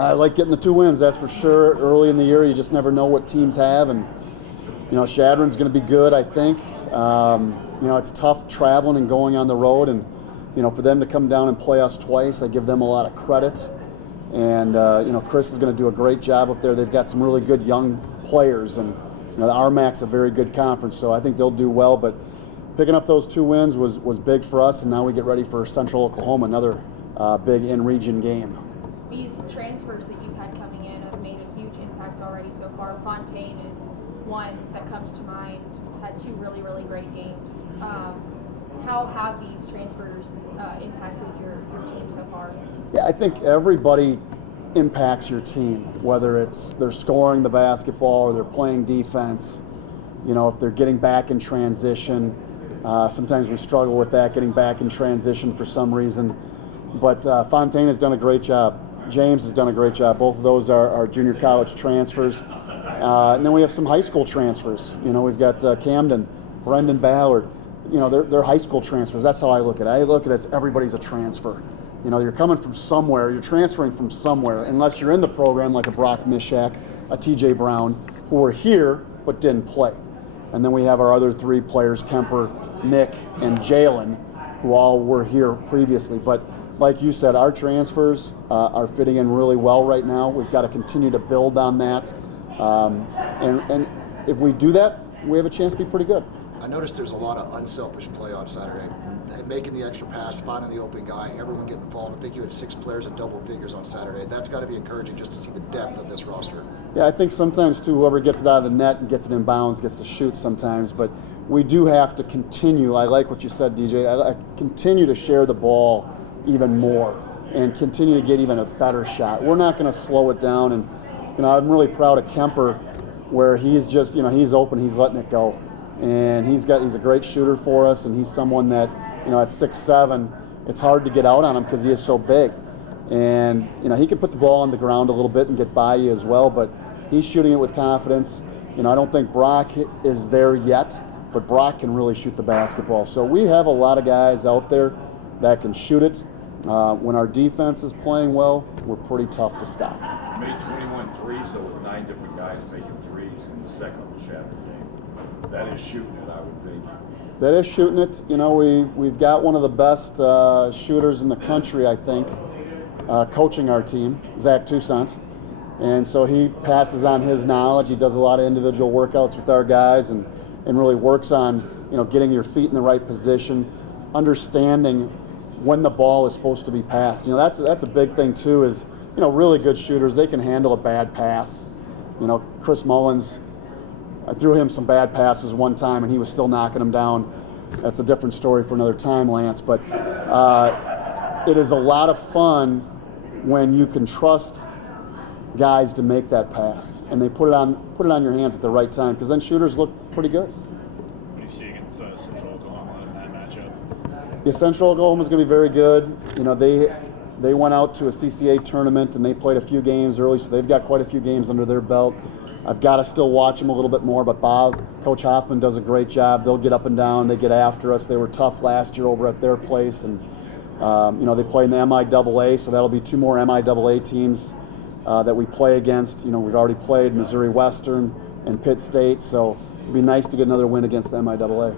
I like getting the 2 wins, that's for sure. Early in the year, you just never know what teams have, and Shadron's going to be good, I think. It's tough traveling and going on the road, and for them to come down and play us twice, I give them a lot of credit. And Chris is going to do a great job up there. They've got some really good young players, and the RMAC's a very good conference, so I think they'll do well. But picking up those 2 wins was big for us, and now we get ready for Central Oklahoma, another big in-region game. These transfers that you've had coming in have made a huge impact already so far. Fontaine is one that comes to mind, had 2 really, really great games. How have these transfers impacted your team so far? Yeah, I think everybody impacts your team, whether it's they're scoring the basketball or they're playing defense. If they're getting back in transition. Sometimes we struggle with that, getting back in transition for some reason. But Fontaine has done a great job. James has done a great job. Both of those are junior college transfers. And then we have some high school transfers. We've got Camden, Brendan Ballard. They're high school transfers. That's how I look at it. I look at it as everybody's a transfer. You're coming from somewhere. You're transferring from somewhere, unless you're in the program like a Brock Mishak, a TJ Brown, who are here but didn't play. And then we have our other 3 players, Kemper, Nick, and Jalen, who all were here previously. But like you said, our transfers are fitting in really well right now. We've got to continue to build on that. And if we do that, we have a chance to be pretty good. I noticed there's a lot of unselfish play on Saturday. Making the extra pass, finding the open guy, everyone getting involved. I think you had 6 players in double figures on Saturday. That's got to be encouraging just to see the depth of this roster. Yeah, I think sometimes, too, whoever gets it out of the net and gets it in bounds gets to shoot sometimes. But we do have to continue. I like what you said, DJ. I continue to share the ball even more and continue to get even a better shot. We're not going to slow it down. And, I'm really proud of Kemper, where he's just, he's open, he's letting it go. And he's a great shooter for us, and he's someone that, at 6'7", it's hard to get out on him because he is so big. And, he can put the ball on the ground a little bit and get by you as well, but he's shooting it with confidence. I don't think Brock is there yet, but Brock can really shoot the basketball. So we have a lot of guys out there that can shoot it. When our defense is playing well, we're pretty tough to stop. You made 21 threes, so with 9 different guys making threes in the second Chadron game. That is shooting it, I would think. That is shooting it. We've got one of the best shooters in the country, I think, coaching our team, Zach Toussaint. And so he passes on his knowledge. He does a lot of individual workouts with our guys and really works on, getting your feet in the right position, understanding when the ball is supposed to be passed. That's a big thing too is, really good shooters, they can handle a bad pass. Chris Mullins, I threw him some bad passes one time and he was still knocking them down. That's a different story for another time, Lance. But it is a lot of fun when you can trust guys to make that pass and they put it on your hands at the right time, because then shooters look pretty good. What do you see against Central Oklahoma in that matchup? Yeah, Central Oklahoma is going to be very good. They went out to a CCA tournament and they played a few games early, so they've got quite a few games under their belt. I've got to still watch them a little bit more, but Coach Hoffman does a great job. They'll get up and down. They get after us. They were tough last year over at their place, and they play in the MIAA, so that'll be 2 more MIAA teams that we play against. We've already played Missouri Western and Pitt State, so it'd be nice to get another win against the MIAA.